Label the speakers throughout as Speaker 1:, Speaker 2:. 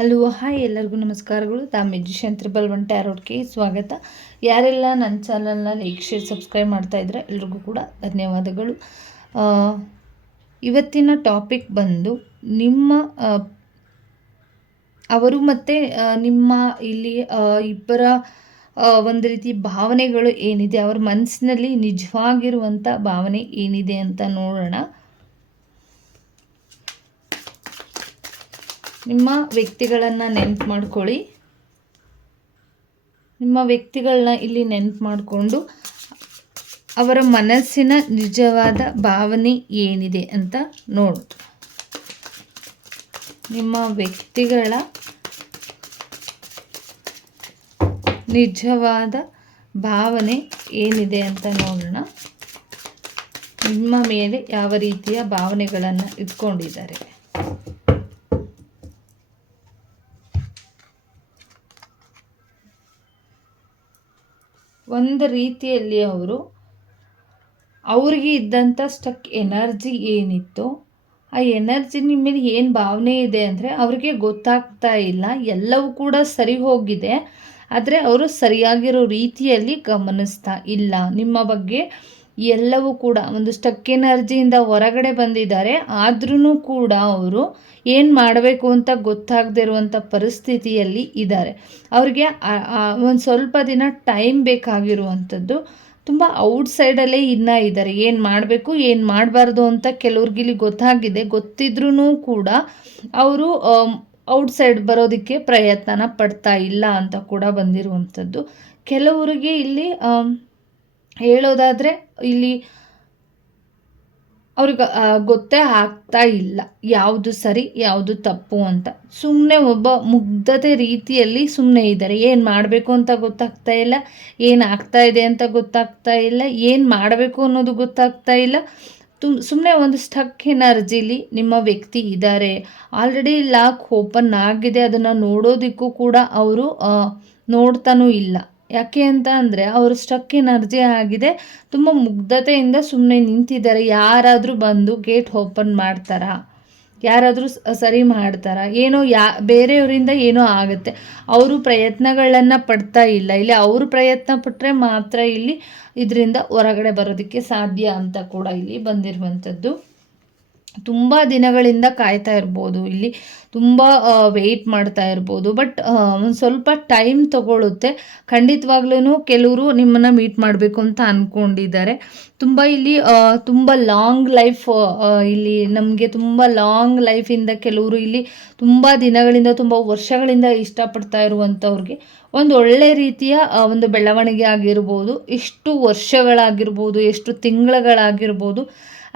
Speaker 1: Hello, hi ಎಲ್ಲರಿಗೂ ನಮಸ್ಕಾರಗಳು. The magician triple one ಟ್ಯಾರೋಡ್ಗೆ ಸ್ವಾಗತ. ಯಾರೆಲ್ಲ ನನ್ನ ಚಾನಲ್ನ ಲೈಕ್, ಶೇರ್, ಸಬ್ಸ್ಕ್ರೈಬ್ ಮಾಡ್ತಾ ಇದ್ರೆ ಎಲ್ರಿಗೂ ಕೂಡ ಧನ್ಯವಾದಗಳು. ಇವತ್ತಿನ ಟಾಪಿಕ್ ಬಂದು ನಿಮ್ಮ ಅವರು ಮತ್ತು ನಿಮ್ಮ ಇಲ್ಲಿ ಇಬ್ಬರ ಒಂದು ರೀತಿ ಭಾವನೆಗಳು ಏನಿದೆ, ಅವ್ರ ಮನಸ್ಸಿನಲ್ಲಿ ನಿಜವಾಗಿರುವಂಥ ಭಾವನೆ ಏನಿದೆ ಅಂತ ನೋಡೋಣ. ನಿಮ್ಮ ವ್ಯಕ್ತಿಗಳನ್ನು ನೆನ್ಪು ಮಾಡ್ಕೊಳ್ಳಿ. ನಿಮ್ಮ ವ್ಯಕ್ತಿಗಳನ್ನ ಇಲ್ಲಿ ನೆನ್ಪು ಮಾಡಿಕೊಂಡು ಅವರ ಮನಸ್ಸಿನ ನಿಜವಾದ ಭಾವನೆ ಏನಿದೆ ಅಂತ ನೋಡು. ನಿಮ್ಮ ವ್ಯಕ್ತಿಗಳ ನಿಜವಾದ ಭಾವನೆ ಏನಿದೆ ಅಂತ ನೋಡೋಣ. ನಿಮ್ಮ ಮೇಲೆ ಯಾವ ರೀತಿಯ ಭಾವನೆಗಳನ್ನು ಇಟ್ಕೊಂಡಿದ್ದಾರೆ? ಒಂದು ರೀತಿಯಲ್ಲಿ ಅವರು, ಅವ್ರಿಗೆ ಇದ್ದಂಥ ಸ್ಟಕ್ ಎನರ್ಜಿ ಏನಿತ್ತು, ಆ ಎನರ್ಜಿ ನಿಮ್ಮ ಮೇಲೆ ಏನು ಭಾವನೆ ಇದೆ ಅಂದರೆ ಅವ್ರಿಗೆ ಗೊತ್ತಾಗ್ತಾ ಇಲ್ಲ, ಎಲ್ಲವೂ ಕೂಡ ಸರಿ ಹೋಗಿದೆ, ಆದರೆ ಅವರು ಸರಿಯಾಗಿರೋ ರೀತಿಯಲ್ಲಿ ಗಮನಿಸ್ತಾ ಇಲ್ಲ. ನಿಮ್ಮ ಬಗ್ಗೆ ಎಲ್ಲವೂ ಕೂಡ ಒಂದು ಸ್ಟಕ್ ಎನರ್ಜಿಯಿಂದ ಹೊರಗಡೆ ಬಂದಿದ್ದಾರೆ. ಆದ್ರೂ ಕೂಡ ಅವರು ಏನು ಮಾಡಬೇಕು ಅಂತ ಗೊತ್ತಾಗದೇ ಇರುವಂಥ ಪರಿಸ್ಥಿತಿಯಲ್ಲಿ ಇದ್ದಾರೆ. ಅವ್ರಿಗೆ ಒಂದು ಸ್ವಲ್ಪ ದಿನ ಟೈಮ್ ಬೇಕಾಗಿರುವಂಥದ್ದು ತುಂಬ ಔಟ್ ಸೈಡಲ್ಲೇ ಇನ್ನೂ ಇದ್ದಾರೆ. ಏನು ಮಾಡಬೇಕು, ಏನು ಮಾಡಬಾರ್ದು ಅಂತ ಕೆಲವ್ರಿಗೆ ಇಲ್ಲಿ ಗೊತ್ತಾಗಿದೆ. ಗೊತ್ತಿದ್ರೂ ಕೂಡ ಅವರು ಔಟ್ ಸೈಡ್ ಬರೋದಕ್ಕೆ ಪ್ರಯತ್ನನ ಪಡ್ತಾ ಇಲ್ಲ ಅಂತ ಕೂಡ ಬಂದಿರುವಂಥದ್ದು ಕೆಲವರಿಗೆ ಇಲ್ಲಿ ಹೇಳೋದಾದರೆ ಇಲ್ಲಿ ಅವ್ರಿಗೆ ಗೊತ್ತೇ ಆಗ್ತಾ ಇಲ್ಲ ಯಾವುದು ಸರಿ, ಯಾವುದು ತಪ್ಪು ಅಂತ. ಸುಮ್ಮನೆ ಒಬ್ಬ ಮುಗ್ಧತೆ ರೀತಿಯಲ್ಲಿ ಸುಮ್ಮನೆ ಇದ್ದಾರೆ. ಏನು ಮಾಡಬೇಕು ಅಂತ ಗೊತ್ತಾಗ್ತಾ ಇಲ್ಲ, ಏನು ಆಗ್ತಾ ಇದೆ ಅಂತ ಗೊತ್ತಾಗ್ತಾ ಇಲ್ಲ, ಏನು ಮಾಡಬೇಕು ಅನ್ನೋದು ಗೊತ್ತಾಗ್ತಾ ಇಲ್ಲ. ತುಮ್ ಸುಮ್ಮನೆ ಒಂದು ಸ್ಟಕ್ ಎನರ್ಜಿಲಿ ನಿಮ್ಮ ವ್ಯಕ್ತಿ ಇದ್ದಾರೆ. ಆಲ್ರೆಡಿ ಲಾಕ್ ಓಪನ್ ಆಗಿದೆ. ಅದನ್ನು ನೋಡೋದಕ್ಕೂ ಕೂಡ ಅವರು ನೋಡ್ತಾನೂ ಇಲ್ಲ. ಯಾಕೆ ಅಂತ ಅಂದರೆ ಅವರು ಸ್ಟಕ್ ಎನರ್ಜಿ ಆಗಿದೆ, ತುಂಬ ಮುಗ್ಧತೆಯಿಂದ ಸುಮ್ಮನೆ ನಿಂತಿದ್ದಾರೆ. ಯಾರಾದರೂ ಬಂದು ಗೇಟ್ ಓಪನ್ ಮಾಡ್ತಾರಾ? ಯಾರಾದರೂ ಸರಿ ಮಾಡ್ತಾರಾ? ಏನೋ ಯಾ, ಬೇರೆಯವರಿಂದ ಏನೋ ಆಗುತ್ತೆ. ಅವರು ಪ್ರಯತ್ನಗಳನ್ನು ಪಡ್ತಾ ಇಲ್ಲ. ಇಲ್ಲಿ ಅವರು ಪ್ರಯತ್ನ ಪಟ್ಟರೆ ಮಾತ್ರ ಇಲ್ಲಿ ಇದರಿಂದ ಹೊರಗಡೆ ಬರೋದಕ್ಕೆ ಸಾಧ್ಯ ಅಂತ ಕೂಡ ಇಲ್ಲಿ ಬಂದಿರುವಂಥದ್ದು. ತುಂಬ ದಿನಗಳಿಂದ ಕಾಯ್ತಾ ಇರ್ಬೋದು. ಇಲ್ಲಿ ತುಂಬ ವೆಯ್ಟ್ ಮಾಡ್ತಾ ಇರ್ಬೋದು. ಬಟ್ ಒಂದು ಸ್ವಲ್ಪ ಟೈಮ್ ತಗೊಳ್ಳುತ್ತೆ ಖಂಡಿತವಾಗ್ಲೂ ಕೆಲವರು ನಿಮ್ಮನ್ನು ಮೀಟ್ ಮಾಡಬೇಕು ಅಂತ ಅಂದ್ಕೊಂಡಿದ್ದಾರೆ ತುಂಬ ಇಲ್ಲಿ ತುಂಬ ಲಾಂಗ್ ಲೈಫ್ ಇಲ್ಲಿ ನಮಗೆ ತುಂಬ ಲಾಂಗ್ ಲೈಫಿಂದ ಕೆಲವರು ಇಲ್ಲಿ ತುಂಬ ದಿನಗಳಿಂದ, ತುಂಬ ವರ್ಷಗಳಿಂದ ಇಷ್ಟಪಡ್ತಾ ಇರುವಂಥವ್ರಿಗೆ ಒಂದು ಒಳ್ಳೆ ರೀತಿಯ ಒಂದು ಬೆಳವಣಿಗೆ ಆಗಿರ್ಬೋದು. ಎಷ್ಟು ವರ್ಷಗಳಾಗಿರ್ಬೋದು, ಎಷ್ಟು ತಿಂಗಳುಗಳಾಗಿರ್ಬೋದು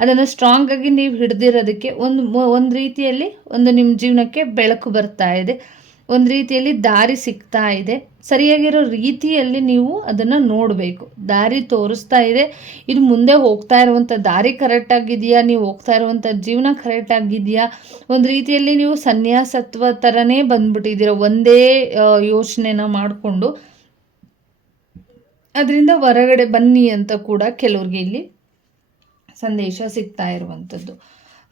Speaker 1: ಅದನ್ನು ಸ್ಟ್ರಾಂಗ್ ಆಗಿ ನೀವು ಹಿಡ್ದಿರೋದಕ್ಕೆ ಒಂದು ಒಂದು ರೀತಿಯಲ್ಲಿ ಒಂದು ನಿಮ್ಮ ಜೀವನಕ್ಕೆ ಬೆಳಕು ಬರ್ತಾ ಇದೆ. ಒಂದು ರೀತಿಯಲ್ಲಿ ದಾರಿ ಸಿಗ್ತಾ ಇದೆ. ಸರಿಯಾಗಿರೋ ರೀತಿಯಲ್ಲಿ ನೀವು ಅದನ್ನು ನೋಡಬೇಕು. ದಾರಿ ತೋರಿಸ್ತಾ ಇದೆ. ಇದು ಮುಂದೆ ಹೋಗ್ತಾ ಇರುವಂಥ ದಾರಿ ಕರೆಕ್ಟಾಗಿದೆಯಾ ನೀವು ಹೋಗ್ತಾ ಇರುವಂಥ ಜೀವನ ಕರೆಕ್ಟಾಗಿದೆಯಾ ಒಂದು ರೀತಿಯಲ್ಲಿ ನೀವು ಸನ್ಯಾಸತ್ವ ಥರನೇ ಬಂದ್ಬಿಟ್ಟಿದ್ದೀರ. ಒಂದೇ ಯೋಚನೆನ ಮಾಡಿಕೊಂಡು. ಅದರಿಂದ ಹೊರಗಡೆ ಬನ್ನಿ ಅಂತ ಕೂಡ ಕೆಲವ್ರಿಗೆ ಇಲ್ಲಿ ಸಂದೇಶ ಸಿಗ್ತಾ ಇರುವಂಥದ್ದು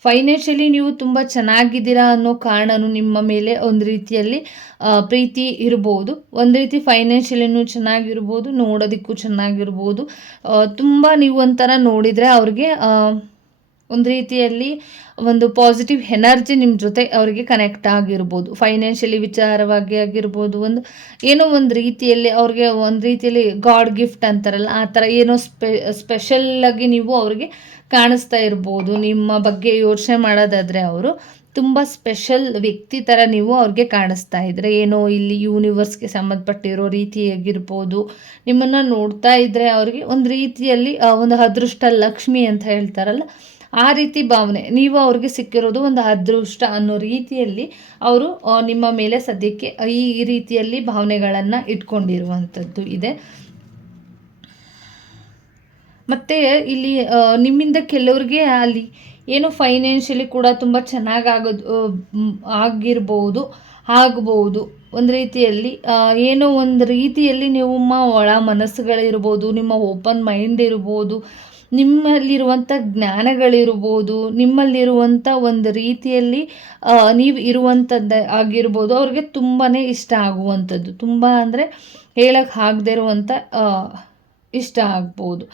Speaker 1: ಫೈನಾನ್ಷಿಯಲಿ ನೀವು ತುಂಬ ಚೆನ್ನಾಗಿದ್ದೀರಾ ಅನ್ನೋ ಕಾರಣನೂ ನಿಮ್ಮ ಮೇಲೆ ಒಂದು ರೀತಿಯಲ್ಲಿ ಪ್ರೀತಿ ಇರ್ಬೋದು. ಒಂದು ರೀತಿ ಫೈನಾನ್ಷಿಯಲಿನೂ ಚೆನ್ನಾಗಿರ್ಬೋದು, ನೋಡೋದಕ್ಕೂ ಚೆನ್ನಾಗಿರ್ಬೋದು. ತುಂಬ ನೀವು ಒಂಥರ ನೋಡಿದರೆ ಅವ್ರಿಗೆ ಒಂದು ರೀತಿಯಲ್ಲಿ ಒಂದು ಪಾಸಿಟಿವ್ ಎನರ್ಜಿ ನಿಮ್ಮ ಜೊತೆ ಅವರಿಗೆ ಕನೆಕ್ಟ್ ಆಗಿರ್ಬೋದು. ಫೈನಾನ್ಷಿಯಲಿ ವಿಚಾರವಾಗಿ ಆಗಿರ್ಬೋದು, ಒಂದು ಏನೋ ಒಂದು ರೀತಿಯಲ್ಲಿ ಅವ್ರಿಗೆ ಒಂದು ರೀತಿಯಲ್ಲಿ ಗಾಡ್ ಗಿಫ್ಟ್ ಅಂತಾರಲ್ಲ, ಆ ಥರ ಏನೋ ಸ್ಪೆ ಸ್ಪೆಷಲ್ಲಾಗಿ ನೀವು ಅವ್ರಿಗೆ ಕಾಣಿಸ್ತಾ ಇರ್ಬೋದು. ನಿಮ್ಮ ಬಗ್ಗೆ ಯೋಚನೆ ಮಾಡೋದಾದರೆ ಅವರು ತುಂಬ ಸ್ಪೆಷಲ್ ವ್ಯಕ್ತಿ ಥರ ನೀವು ಅವ್ರಿಗೆ ಕಾಣಿಸ್ತಾ ಇದ್ರೆ. ಏನೋ ಇಲ್ಲಿ ಯೂನಿವರ್ಸ್ಗೆ ಸಂಬಂಧಪಟ್ಟಿರೋ ರೀತಿಯಾಗಿರ್ಬೋದು ನಿಮ್ಮನ್ನು ನೋಡ್ತಾ ಇದ್ದರೆ ಅವ್ರಿಗೆ ಒಂದು ರೀತಿಯಲ್ಲಿ ಒಂದು ಅದೃಷ್ಟ ಲಕ್ಷ್ಮಿ ಅಂತ ಹೇಳ್ತಾರಲ್ಲ, ಆ ರೀತಿ ಭಾವನೆ. ನೀವು ಅವ್ರಿಗೆ ಸಿಕ್ಕಿರೋದು ಒಂದು ಅದೃಷ್ಟ ಅನ್ನೋ ರೀತಿಯಲ್ಲಿ ಅವರು ನಿಮ್ಮ ಮೇಲೆ ಸದ್ಯಕ್ಕೆ ಈ ರೀತಿಯಲ್ಲಿ ಭಾವನೆಗಳನ್ನು ಇಟ್ಕೊಂಡಿರುವಂಥದ್ದು ಇದೆ. ಮತ್ತು ಇಲ್ಲಿ ನಿಮ್ಮಿಂದ ಕೆಲವ್ರಿಗೆ ಅಲ್ಲಿ ಏನೋ ಫೈನಾನ್ಷಿಯಲಿ ಕೂಡ ತುಂಬ ಚೆನ್ನಾಗಿ ಆಗೋದು ಆ, ಮ್, ಆಗಿರ್ಬೋದು ಆಗ್ಬೋದು. ಒಂದು ರೀತಿಯಲ್ಲಿ ಏನೋ ಒಂದು ರೀತಿಯಲ್ಲಿ ನಿಮ್ಮ ಒಳ ಮನಸ್ಸುಗಳಿರ್ಬೋದು ನಿಮ್ಮ ಓಪನ್ ಮೈಂಡ್ ಇರ್ಬೋದು ನಿಮ್ಮಲ್ಲಿರುವಂಥ ಜ್ಞಾನಗಳಿರ್ಬೋದು ನಿಮ್ಮಲ್ಲಿರುವಂಥ ಒಂದು ರೀತಿಯಲ್ಲಿ ನೀವು ಇರುವಂಥದ್ದು ಆಗಿರ್ಬೋದು ಅವ್ರಿಗೆ ತುಂಬಾ ಇಷ್ಟ ಆಗುವಂಥದ್ದು ತುಂಬ ಅಂದರೆ ಹೇಳಕ್ಕೆ ಆಗದೆ ಇರುವಂಥ ಇಷ್ಟ ಆಗ್ಬೋದು.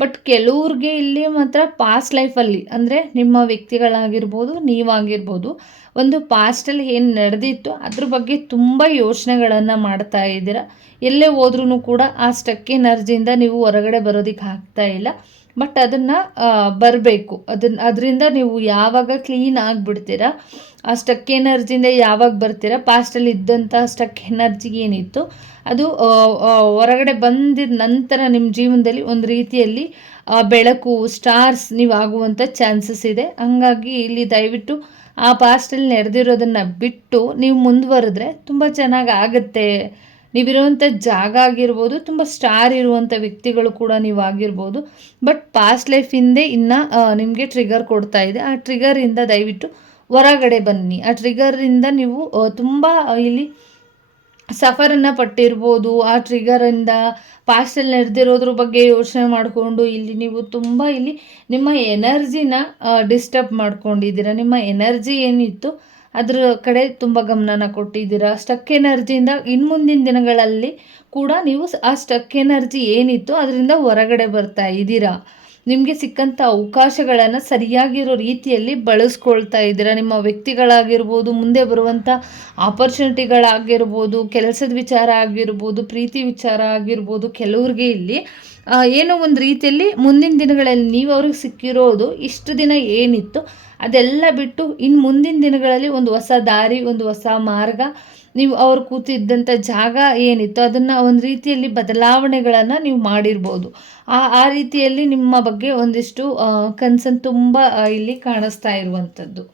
Speaker 1: ಬಟ್ ಕೆಲವ್ರಿಗೆ ಇಲ್ಲಿ ಮಾತ್ರ ಪಾಸ್ಟ್ ಲೈಫಲ್ಲಿ ಅಂದರೆ ನಿಮ್ಮ ವ್ಯಕ್ತಿಗಳಾಗಿರ್ಬೋದು, ನೀವಾಗಿರ್ಬೋದು, ಒಂದು ಪಾಸ್ಟಲ್ಲಿ ಏನು ನಡೆದಿತ್ತು, ಅದ್ರ ಬಗ್ಗೆ ತುಂಬ ಯೋಚನೆಗಳನ್ನು ಮಾಡ್ತಾ ಇದ್ದೀರಾ. ಎಲ್ಲೇ ಹೋದ್ರೂ ಕೂಡ ಆ ಸ್ಟಕ್ ಎನರ್ಜಿಯಿಂದ ನೀವು ಹೊರಗಡೆ ಬರೋದಕ್ಕೆ ಆಗ್ತಾ ಇಲ್ಲ. ಬಟ್ ಅದನ್ನು ಬರಬೇಕು. ಅದನ್ನ ಅದರಿಂದ ನೀವು ಯಾವಾಗ ಕ್ಲೀನ್ ಆಗಿಬಿಡ್ತೀರಾ, ಆ ಸ್ಟಕ್ ಎನರ್ಜಿಯಿಂದ ಯಾವಾಗ ಬರ್ತೀರಾ ಪಾಸ್ಟಲ್ಲಿ ಇದ್ದಂಥ ಸ್ಟಕ್ ಎನರ್ಜಿ ಏನಿತ್ತು, ಅದು ಹೊರಗಡೆ ಬಂದಿದ ನಂತರ ನಿಮ್ಮ ಜೀವನದಲ್ಲಿ ಒಂದು ರೀತಿಯಲ್ಲಿ ಬೆಳಕು ಸ್ಟಾರ್ಸ್ ನೀವು ಆಗುವಂಥ ಚಾನ್ಸಸ್ ಇದೆ. ಹಂಗಾಗಿ ಇಲ್ಲಿ ದಯವಿಟ್ಟು ಆ ಪಾಸ್ಟಲ್ಲಿ ನಡೆದಿರೋದನ್ನು ಬಿಟ್ಟು, ನೀವು ಮುಂದುವರೆದ್ರೆ ತುಂಬ ಚೆನ್ನಾಗಿ ಆಗುತ್ತೆ. ನೀವಿರುವಂಥ ಜಾಗ ಆಗಿರ್ಬೋದು, ತುಂಬ ಸ್ಟಾರ್ ಇರುವಂಥ ವ್ಯಕ್ತಿಗಳು ಕೂಡ ನೀವು ಆಗಿರ್ಬೋದು ಬಟ್ ಪಾಸ್ಟ್ ಲೈಫಿಂದೇ ಇನ್ನೂ ನಿಮಗೆ ಟ್ರಿಗರ್ ಕೊಡ್ತಾ ಇದೆ. ಆ ಟ್ರಿಗರಿಂದ ದಯವಿಟ್ಟು ಹೊರಗಡೆ ಬನ್ನಿ. ಆ ಟ್ರಿಗರಿಂದ ನೀವು ತುಂಬ ಇಲ್ಲಿ ಸಫರನ್ನು ಪಟ್ಟಿರ್ಬೋದು. ಆ ಟ್ರಿಗರಿಂದ ಪಾಸ್ಟಲ್ಲಿ ನಡೆದಿರೋದ್ರ ಬಗ್ಗೆ ಯೋಚನೆ ಮಾಡಿಕೊಂಡು ಇಲ್ಲಿ ನೀವು ತುಂಬ ಇಲ್ಲಿ ನಿಮ್ಮ ಎನರ್ಜಿನ ಡಿಸ್ಟರ್ಬ್ ಮಾಡ್ಕೊಂಡಿದ್ದೀರ. ನಿಮ್ಮ ಎನರ್ಜಿ ಏನಿತ್ತು ಅದರ ಕಡೆ ತುಂಬ ಗಮನನ ಕೊಟ್ಟಿದ್ದೀರಾ. ಸ್ಟಕ್ ಎನರ್ಜಿಯಿಂದ ಇನ್ನು ಮುಂದಿನ ದಿನಗಳಲ್ಲಿ ಕೂಡ ನೀವು ಆ ಸ್ಟಕ್ ಎನರ್ಜಿ ಏನಿತ್ತು ಅದರಿಂದ ಹೊರಗಡೆ ಬರ್ತಾ ಇದ್ದೀರಾ. ನಿಮಗೆ ಸಿಕ್ಕಂಥ ಅವಕಾಶಗಳನ್ನು ಸರಿಯಾಗಿರೋ ರೀತಿಯಲ್ಲಿ ಬಳಸ್ಕೊಳ್ತಾ ಇದ್ದೀರಾ. ನಿಮ್ಮ ವ್ಯಕ್ತಿಗಳಾಗಿರ್ಬೋದು, ಮುಂದೆ ಬರುವಂಥ ಆಪರ್ಚುನಿಟಿಗಳಾಗಿರ್ಬೋದು ಕೆಲಸದ ವಿಚಾರ ಆಗಿರ್ಬೋದು, ಪ್ರೀತಿ ವಿಚಾರ ಆಗಿರ್ಬೋದು, ಕೆಲವ್ರಿಗೆ ಇಲ್ಲಿ ಏನೋ ಒಂದು ರೀತಿಯಲ್ಲಿ ಮುಂದಿನ ದಿನಗಳಲ್ಲಿ ನೀವು ಅವ್ರಿಗೆ ಸಿಕ್ಕಿರೋದು ಇಷ್ಟು ದಿನ ಏನಿತ್ತು, ಅದೆಲ್ಲ ಬಿಟ್ಟು ಇನ್ನು ಮುಂದಿನ ದಿನಗಳಲ್ಲಿ ಒಂದು ಹೊಸ ದಾರಿ, ಒಂದು ಹೊಸ ಮಾರ್ಗ, ನೀವು ಅವ್ರು ಕೂತಿದ್ದಂಥ ಜಾಗ ಏನಿತ್ತು, ಅದನ್ನು ಒಂದು ರೀತಿಯಲ್ಲಿ ಬದಲಾವಣೆಗಳನ್ನು ನೀವು ಮಾಡಿರ್ಬೋದು. ಆ ಆ ರೀತಿಯಲ್ಲಿ ನಿಮ್ಮ ಬಗ್ಗೆ ಒಂದಿಷ್ಟು ಕನ್ಸನ್ ತುಂಬ ಇಲ್ಲಿ ಕಾಣಿಸ್ತಾ ಇರುವಂಥದ್ದು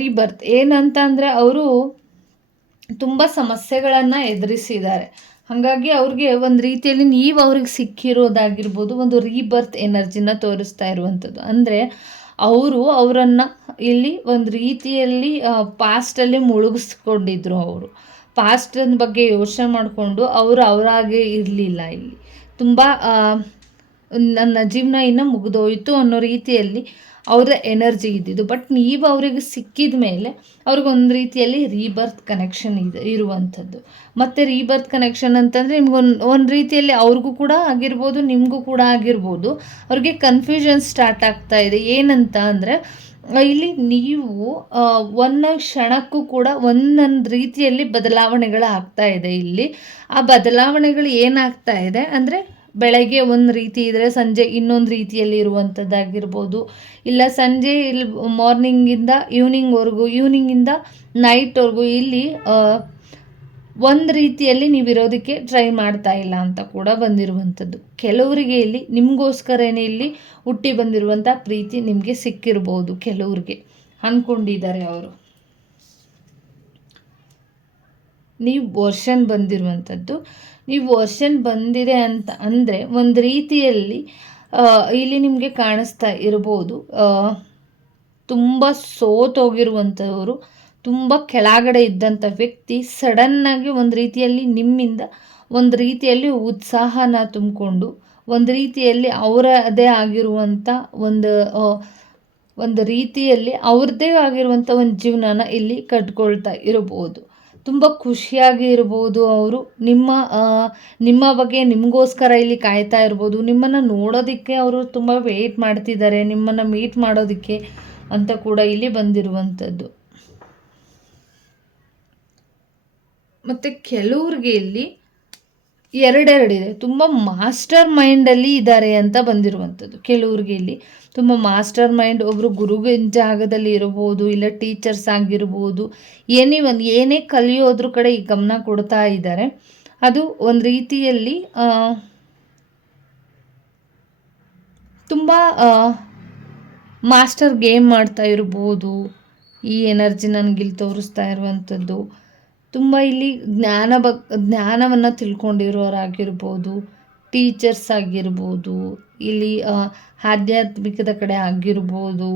Speaker 1: ರೀಬರ್ತ್ ಏನಂತ ಅಂದರೆ ಅವರು ತುಂಬ ಸಮಸ್ಯೆಗಳನ್ನು ಎದುರಿಸಿದ್ದಾರೆ. ಹಾಗಾಗಿ ಅವ್ರಿಗೆ ಒಂದು ರೀತಿಯಲ್ಲಿ ನೀವು ಅವ್ರಿಗೆ ಸಿಕ್ಕಿರೋದಾಗಿರ್ಬೋದು ಒಂದು ರೀಬರ್ತ್ ಎನರ್ಜಿನ ತೋರಿಸ್ತಾ ಇರುವಂಥದ್ದು. ಅಂದರೆ ಅವರು ಅವರನ್ನು ಇಲ್ಲಿ ಒಂದು ರೀತಿಯಲ್ಲಿ ಪಾಸ್ಟಲ್ಲಿ ಮುಳುಗಿಸ್ಕೊಂಡಿದ್ರು ಅವರು. ಪಾಸ್ಟನ ಬಗ್ಗೆ ಯೋಚನೆ ಮಾಡಿಕೊಂಡು ಅವರು ಅವರಾಗೆ ಇರಲಿಲ್ಲ ಇಲ್ಲಿ. ತುಂಬ ನನ್ನ ಜೀವನ ಇನ್ನೂ ಮುಗಿದೋಯ್ತು ಅನ್ನೋ ರೀತಿಯಲ್ಲಿ ಅವರ ಎನರ್ಜಿ ಇದ್ದಿದ್ದು. ಬಟ್ ನೀವು ಅವರಿಗೆ ಸಿಕ್ಕಿದ ಮೇಲೆ ಅವ್ರಿಗೊಂದು ರೀತಿಯಲ್ಲಿ ರೀಬರ್ತ್ ಕನೆಕ್ಷನ್ ಇದೆ, ಇರುವಂಥದ್ದು. ಮತ್ತು ರೀಬರ್ತ್ ಕನೆಕ್ಷನ್ ಅಂತಂದರೆ ನಿಮ್ಗೊಂದು ಒಂದು ರೀತಿಯಲ್ಲಿ ಅವ್ರಿಗೂ ಕೂಡ ಆಗಿರ್ಬೋದು, ನಿಮಗೂ ಕೂಡ ಆಗಿರ್ಬೋದು. ಅವ್ರಿಗೆ ಕನ್ಫ್ಯೂಷನ್ ಸ್ಟಾರ್ಟ್ ಆಗ್ತಾ ಇದೆ. ಏನಂತ ಅಂದರೆ ಇಲ್ಲಿ ನೀವು ಒಂದು ಕ್ಷಣಕ್ಕೂ ಕೂಡ ಒಂದೊಂದು ರೀತಿಯಲ್ಲಿ ಬದಲಾವಣೆಗಳು ಆಗ್ತಾ ಇದೆ ಇಲ್ಲಿ. ಆ ಬದಲಾವಣೆಗಳು ಏನಾಗ್ತಾ ಇದೆ ಅಂದರೆ ಬೆಳಗ್ಗೆ ಒಂದು ರೀತಿ ಇದ್ದರೆ ಸಂಜೆ ಇನ್ನೊಂದು ರೀತಿಯಲ್ಲಿ ಇರುವಂಥದ್ದಾಗಿರ್ಬೋದು ಇಲ್ಲ ಸಂಜೆ ಇಲ್ಲಿ ಮಾರ್ನಿಂಗಿಂದ ಈವ್ನಿಂಗ್ವರೆಗೂ ಈವ್ನಿಂಗಿಂದ ನೈಟ್ವರೆಗೂ ಇಲ್ಲಿ ಒಂದು ರೀತಿಯಲ್ಲಿ ನೀವು ಇರೋದಕ್ಕೆ ಟ್ರೈ ಮಾಡ್ತಾ ಇಲ್ಲ ಅಂತ ಕೂಡ ಬಂದಿರುವಂಥದ್ದು ಕೆಲವರಿಗೆ ಇಲ್ಲಿ, ನಿಮಗೋಸ್ಕರನೇ ಇಲ್ಲಿ ಹುಟ್ಟಿ ಬಂದಿರುವಂಥ ಪ್ರೀತಿ ನಿಮಗೆ ಸಿಕ್ಕಿರ್ಬೋದು ಕೆಲವ್ರಿಗೆ ಅಂದ್ಕೊಂಡಿದ್ದಾರೆ ಅವರು. ನೀವು ವರ್ಷನ್ ಬಂದಿರುವಂಥದ್ದು ನೀವು ವರ್ಷನ್ ಬಂದಿದೆ ಅಂತ ಅಂದರೆ ಒಂದು ರೀತಿಯಲ್ಲಿ ಇಲ್ಲಿ ನಿಮಗೆ ಕಾಣಿಸ್ತಾ ಇರ್ಬೋದು. ತುಂಬ ಸೋತೋಗಿರುವಂಥವರು ತುಂಬ ಕೆಳಗಡೆ ಇದ್ದಂಥ ವ್ಯಕ್ತಿ ಸಡನ್ನಾಗಿ ಒಂದು ರೀತಿಯಲ್ಲಿ ನಿಮ್ಮಿಂದ ಒಂದು ರೀತಿಯಲ್ಲಿ ಉತ್ಸಾಹನ ತುಂಬಿಕೊಂಡು, ಒಂದು ರೀತಿಯಲ್ಲಿ ಅವರದೇ ಆಗಿರುವಂಥ ಒಂದು ಒಂದು ರೀತಿಯಲ್ಲಿ ಅವ್ರದ್ದೇ ಆಗಿರುವಂಥ ಒಂದು ಜೀವನನ ಇಲ್ಲಿ ಕಟ್ಕೊಳ್ತಾ ಇರಬಹುದು ತುಂಬ ಖುಷಿಯಾಗಿ ಇರ್ಬೋದು ಅವರು. ನಿಮ್ಮ ನಿಮ್ಮ ಬಗ್ಗೆ ನಿಮಗೋಸ್ಕರ ಇಲ್ಲಿ ಕಾಯ್ತಾ ಇರ್ಬೋದು. ನಿಮ್ಮನ್ನು ನೋಡೋದಕ್ಕೆ ಅವರು ತುಂಬ ವೆಯ್ಟ್ ಮಾಡ್ತಿದ್ದಾರೆ. ನಿಮ್ಮನ್ನು ಮೀಟ್ ಮಾಡೋದಕ್ಕೆ ಅಂತ ಕೂಡ ಇಲ್ಲಿ ಬಂದಿರುವಂಥದ್ದು. ಮತ್ತು ಕೆಲವ್ರಿಗೆ ಇಲ್ಲಿ ಎರಡೆರಡಿದೆ ತುಂಬ ಮಾಸ್ಟರ್ ಮೈಂಡಲ್ಲಿ ಇದ್ದಾರೆ ಅಂತ ಬಂದಿರುವಂಥದ್ದು. ಕೆಲವ್ರಿಗೆ ಇಲ್ಲಿ ತುಂಬ ಮಾಸ್ಟರ್ ಮೈಂಡ್ ಒಬ್ಬರು ಗುರುವಿನ ಜಾಗದಲ್ಲಿ ಇರ್ಬೋದು, ಇಲ್ಲ ಟೀಚರ್ಸ್ ಆಗಿರ್ಬೋದು ಏನೇ ಒಂದು ಏನೇ ಕಲಿಯೋದ್ರ ಕಡೆ ಈ ಗಮನ ಕೊಡ್ತಾ ಇದ್ದಾರೆ ಅದು ಒಂದು ರೀತಿಯಲ್ಲಿ ತುಂಬ ಮಾಸ್ಟರ್ ಗೇಮ್ ಮಾಡ್ತಾ ಇರ್ಬೋದು. ಈ ಎನರ್ಜಿ ನನಗಿಲ್ಲಿ ತೋರಿಸ್ತಾ ಇರುವಂಥದ್ದು. ತುಂಬ ಇಲ್ಲಿ ಜ್ಞಾನ ಬ ಜ್ಞಾನವನ್ನು ತಿಳ್ಕೊಂಡಿರೋರಾಗಿರ್ಬೋದು ಟೀಚರ್ಸ್ ಆಗಿರ್ಬೋದು, ಇಲ್ಲಿ ಆಧ್ಯಾತ್ಮಿಕದ ಕಡೆ ಆಗಿರ್ಬೋದು,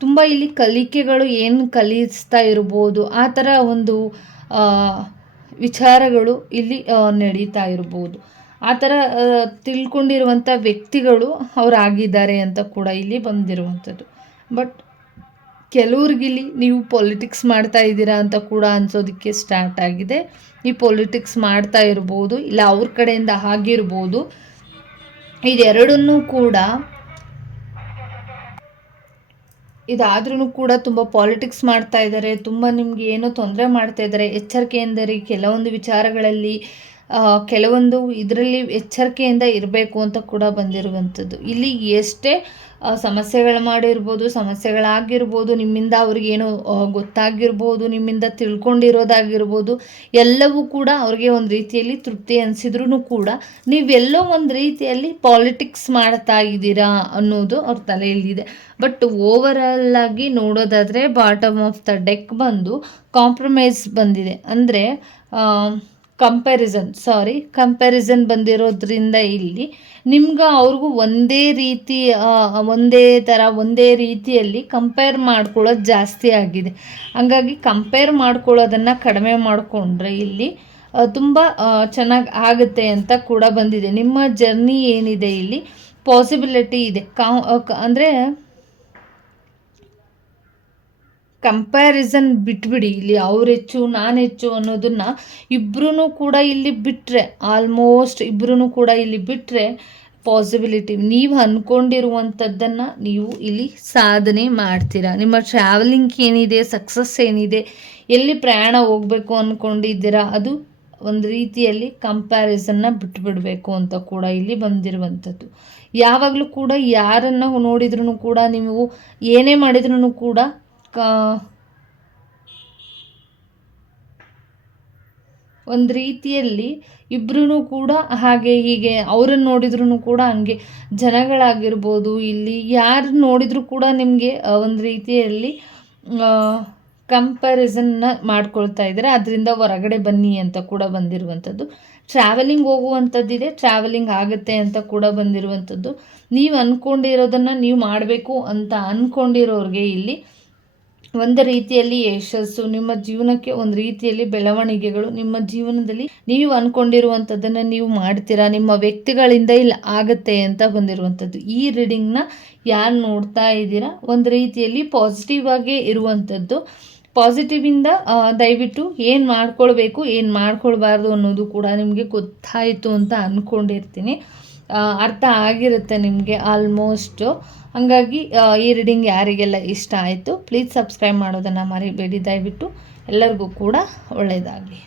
Speaker 1: ತುಂಬ ಇಲ್ಲಿ ಕಲಿಕೆಗಳು ಏನು ಕಲಿಸ್ತಾ ಇರ್ಬೋದು, ಆ ಥರ ಒಂದು ವಿಚಾರಗಳು ಇಲ್ಲಿ ನಡೀತಾ ಇರ್ಬೋದು. ಆ ಥರ ತಿಳ್ಕೊಂಡಿರುವಂಥ ವ್ಯಕ್ತಿಗಳು ಅವರಾಗಿದ್ದಾರೆ ಅಂತ ಕೂಡ ಇಲ್ಲಿ ಬಂದಿರುವಂಥದ್ದು. ಬಟ್ ಕೆಲವ್ರಿಗಿಲ್ಲಿ ನೀವು ಪೊಲಿಟಿಕ್ಸ್ ಮಾಡ್ತಾ ಇದ್ದೀರಾ ಅಂತ ಕೂಡ ಅನ್ಸೋದಕ್ಕೆ ಸ್ಟಾರ್ಟ್ ಆಗಿದೆ. ಈ ಪೊಲಿಟಿಕ್ಸ್ ಮಾಡ್ತಾ ಇರ್ಬೋದು, ಇಲ್ಲ ಅವ್ರ ಕಡೆಯಿಂದ ಆಗಿರ್ಬೋದು ಇದೆರಡನ್ನೂ ಕೂಡ ಇದಾದ್ರೂ ಕೂಡ ತುಂಬ ಪಾಲಿಟಿಕ್ಸ್ ಮಾಡ್ತಾ ಇದ್ದಾರೆ. ತುಂಬ ನಿಮಗೆ ಏನೋ ತೊಂದರೆ ಮಾಡ್ತಾ ಇದ್ದಾರೆ. ಎಚ್ಚರಿಕೆಯಿಂದರಿ ಕೆಲವೊಂದು ವಿಚಾರಗಳಲ್ಲಿ ಕೆಲವೊಂದು ಇದರಲ್ಲಿ ಎಚ್ಚರಿಕೆಯಿಂದ ಇರಬೇಕು ಅಂತ ಕೂಡ ಬಂದಿರುವಂಥದ್ದು. ಇಲ್ಲಿ ಎಷ್ಟೇ ಸಮಸ್ಯೆಗಳು ಮಾಡಿರ್ಬೋದು, ಸಮಸ್ಯೆಗಳಾಗಿರ್ಬೋದು, ನಿಮ್ಮಿಂದ ಅವ್ರಿಗೇನು ಗೊತ್ತಾಗಿರ್ಬೋದು, ನಿಮ್ಮಿಂದ ತಿಳ್ಕೊಂಡಿರೋದಾಗಿರ್ಬೋದು, ಎಲ್ಲವೂ ಕೂಡ ಅವ್ರಿಗೆ ಒಂದು ರೀತಿಯಲ್ಲಿ ತೃಪ್ತಿ ಅನಿಸಿದ್ರೂ ಕೂಡ ನೀವೆಲ್ಲೋ ಒಂದು ರೀತಿಯಲ್ಲಿ ಪಾಲಿಟಿಕ್ಸ್ ಮಾಡ್ತಾ ಇದ್ದೀರಾ ಅನ್ನೋದು ಅವ್ರ ತಲೆಯಲ್ಲಿದೆ. ಬಟ್ ಓವರಾಲ್ ಆಗಿ ನೋಡೋದಾದರೆ ಬಾಟಮ್ ಆಫ್ ದ ಡೆಕ್ ಬಂದು ಕಾಂಪ್ರಮೈಸ್ ಬಂದಿದೆ. ಅಂದರೆ ಕಂಪ್ಯಾರಿಸನ್ ಸಾರಿ ಕಂಪ್ಯಾರಿಸನ್ ಬಂದಿರೋದ್ರಿಂದ ಇಲ್ಲಿ ನಿಮ್ಗೆ ಅವ್ರಿಗೂ ಒಂದೇ ರೀತಿ ಒಂದೇ ಥರ ಒಂದೇ ರೀತಿಯಲ್ಲಿ ಕಂಪೇರ್ ಮಾಡ್ಕೊಳ್ಳೋದು ಜಾಸ್ತಿ ಆಗಿದೆ. ಹಂಗಾಗಿ ಕಂಪೇರ್ ಮಾಡ್ಕೊಳ್ಳೋದನ್ನು ಕಡಿಮೆ ಮಾಡಿಕೊಂಡ್ರೆ ಇಲ್ಲಿ ತುಂಬ ಚೆನ್ನಾಗಿ ಆಗುತ್ತೆ ಅಂತ ಕೂಡ ಬಂದಿದೆ. ನಿಮ್ಮ ಜರ್ನಿ ಏನಿದೆ ಇಲ್ಲಿ? ಪಾಸಿಬಿಲಿಟಿ ಇದೆ. ಕಾ ಅಂದರೆ ಕಂಪ್ಯಾರಿಸನ್ ಬಿಟ್ಬಿಡಿ. ಇಲ್ಲಿ ಅವ್ರು ಹೆಚ್ಚು, ನಾನು ಹೆಚ್ಚು ಅನ್ನೋದನ್ನು ಇಬ್ಬರೂ ಕೂಡ ಇಲ್ಲಿ ಬಿಟ್ಟರೆ ಆಲ್ಮೋಸ್ಟ್ ಇಬ್ಬರೂ ಕೂಡ ಇಲ್ಲಿ ಬಿಟ್ಟರೆ ಪಾಸಿಬಿಲಿಟಿ ನೀವು ಅಂದ್ಕೊಂಡಿರುವಂಥದ್ದನ್ನು ನೀವು ಇಲ್ಲಿ ಸಾಧನೆ ಮಾಡ್ತೀರಾ. ನಿಮ್ಮ ಟ್ರಾವೆಲಿಂಗ್ ಏನಿದೆ ಸಕ್ಸಸ್ ಏನಿದೆ, ಎಲ್ಲಿ ಪ್ರಯಾಣ ಹೋಗಬೇಕು ಅಂದ್ಕೊಂಡಿದ್ದೀರಾ ಅದು ಒಂದು ರೀತಿಯಲ್ಲಿ ಕಂಪ್ಯಾರಿಸನ್ನ ಬಿಟ್ಬಿಡಬೇಕು ಅಂತ ಕೂಡ ಇಲ್ಲಿ ಬಂದಿರುವಂಥದ್ದು. ಯಾವಾಗಲೂ ಕೂಡ ಯಾರನ್ನು ನೋಡಿದ್ರೂ ಕೂಡ, ನೀವು ಏನೇ ಮಾಡಿದ್ರೂ ಕೂಡ ಒಂದು ರೀತಿಯಲ್ಲಿ ಇಬ್ಬರೂ ಕೂಡ ಹಾಗೆ ಹೀಗೆ ಅವ್ರನ್ನ ನೋಡಿದ್ರೂ ಕೂಡ ಹಂಗೆ ಜನಗಳಾಗಿರ್ಬೋದು. ಇಲ್ಲಿ ಯಾರು ನೋಡಿದರೂ ಕೂಡ ನಿಮಗೆ ಒಂದು ರೀತಿಯಲ್ಲಿ ಕಂಪ್ಯಾರಿಸನ್ನ ಮಾಡ್ಕೊಳ್ತಾ ಇದ್ದಾರೆ ಅದರಿಂದ ಹೊರಗಡೆ ಬನ್ನಿ ಅಂತ ಕೂಡ ಬಂದಿರುವಂಥದ್ದು ಟ್ರಾವೆಲಿಂಗ್ ಹೋಗುವಂಥದ್ದಿದೆ ಟ್ರಾವೆಲಿಂಗ್ ಆಗುತ್ತೆ ಅಂತ ಕೂಡ ಬಂದಿರುವಂಥದ್ದು ನೀವು ಅಂದ್ಕೊಂಡಿರೋದನ್ನು ನೀವು ಮಾಡಬೇಕು ಅಂತ ಅಂದ್ಕೊಂಡಿರೋರಿಗೆ ಇಲ್ಲಿ ಒಂದು ರೀತಿಯಲ್ಲಿ ಯಶಸ್ಸು, ನಿಮ್ಮ ಜೀವನಕ್ಕೆ ಒಂದು ರೀತಿಯಲ್ಲಿ ಬೆಳವಣಿಗೆಗಳು, ನಿಮ್ಮ ಜೀವನದಲ್ಲಿ ನೀವು ಅಂದ್ಕೊಂಡಿರುವಂಥದ್ದನ್ನು ನೀವು ಮಾಡ್ತೀರಾ, ನಿಮ್ಮ ವ್ಯಕ್ತಿಗಳಿಂದ ಇಲ್ಲಿ ಆಗುತ್ತೆ ಅಂತ ಬಂದಿರುವಂಥದ್ದು ಈ ರೀಡಿಂಗ್ನ ಯಾರು ನೋಡ್ತಾ ಇದ್ದೀರಾ, ಒಂದು ರೀತಿಯಲ್ಲಿ ಪಾಸಿಟಿವ್ ಆಗೇ ಇರುವಂಥದ್ದು. ಪಾಸಿಟಿವಿಂದ ದಯವಿಟ್ಟು ಏನು ಮಾಡ್ಕೊಳ್ಬೇಕು, ಏನು ಮಾಡ್ಕೊಳ್ಬಾರ್ದು ಅನ್ನೋದು ಕೂಡ ನಿಮಗೆ ಗೊತ್ತಾಯಿತು ಅಂತ ಅಂದ್ಕೊಂಡಿರ್ತೀನಿ ಅರ್ಥ ಆಗಿರುತ್ತೆ ನಿಮಗೆ ಆಲ್ಮೋಸ್ಟು ಹಾಗಾಗಿ ಈ ರೀಡಿಂಗ್ ಯಾರಿಗೆಲ್ಲ ಇಷ್ಟ ಆಯಿತು ಪ್ಲೀಸ್ ಸಬ್ಸ್ಕ್ರೈಬ್ ಮಾಡೋದನ್ನು ಮರಿಬೇಡಿ. ದಯವಿಟ್ಟು ಎಲ್ಲರಿಗೂ ಕೂಡ ಒಳ್ಳೆಯದಾಗಲಿ